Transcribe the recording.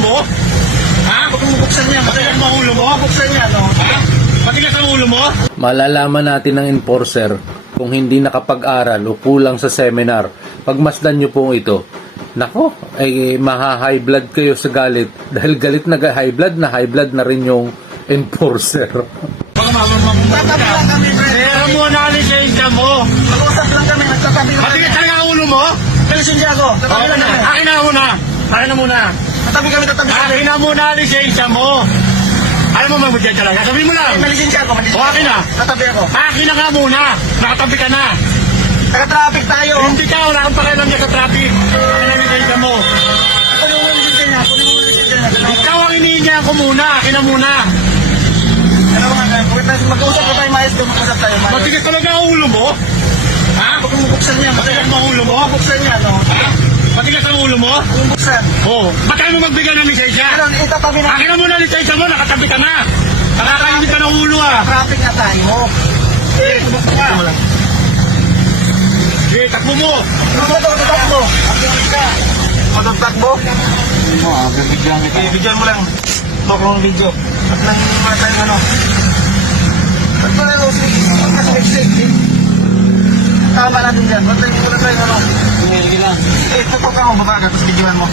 mo? Ha? Huwag mong buksan yan. Matigas ang ulo mo? Buksan yan, no? Ha? Matigas ang ulo mo? Malalaman natin ng enforcer kung hindi nakapag-aral o kulang sa seminar. Pagmasdan nyo po ito. Nako, ay maha-high blood kayo sa galit. Dahil galit na high blood na rin yung enforcer. Baka mamamamamam Tatabi ka. lang kami, pre. Kaya mo na lisensya mo. Mag-usap lang kami, nagtatabi lang kami. Matigas talaga ang ulo mo? Lisensya ako. Tatabi lang kami. Akin na muna. Akin na muna. Tatabi kami. Akin na muna lisensya mo. Alam mo magbudya talaga. Sabihin mo lang. May lisensya ako. O, akin na. Tatabi ako. Akin na nga muna. Nakatabi ka na. Taga-traffic tayo. Hindi ka. Wala kang pakialam niya sa traffic. Akin na lisensya mo. Kunin mo yung lisensya niya. Kunin mo yung lisensya niya. Ikaw ang iniindihan ko muna. Akin na muna. Ano nga, mag-usap na tayo, maayos. Mag-usap tayo, maayos. Matigas talaga ang ulo mo? Ha? Huwag mong buksan yan. Matigas ang ulo mo? Buksan yan, no? Ha? Matigas ang ulo mo? Huwag mong buksan. Oo. Ba't tayo mo magbigay ng lisensya? Ano, itatabi na. Akin na muna lisensya mo. Nakatabi ka na. Nakakainit ka ng ulo ah. Traffic na tayo. Tumakbo ka. Sige, takbo mo. Takbo. Magagtakbo? Bibigyan kita. Bibigyan mo lang. Bakong video. At lang hindi mo tayo ano. At pa rin kasi safety. Tama natin dyan. Ba't tayo muna tayo ano. Sige lang. Tutok ka mo baka tapos bigyan mo.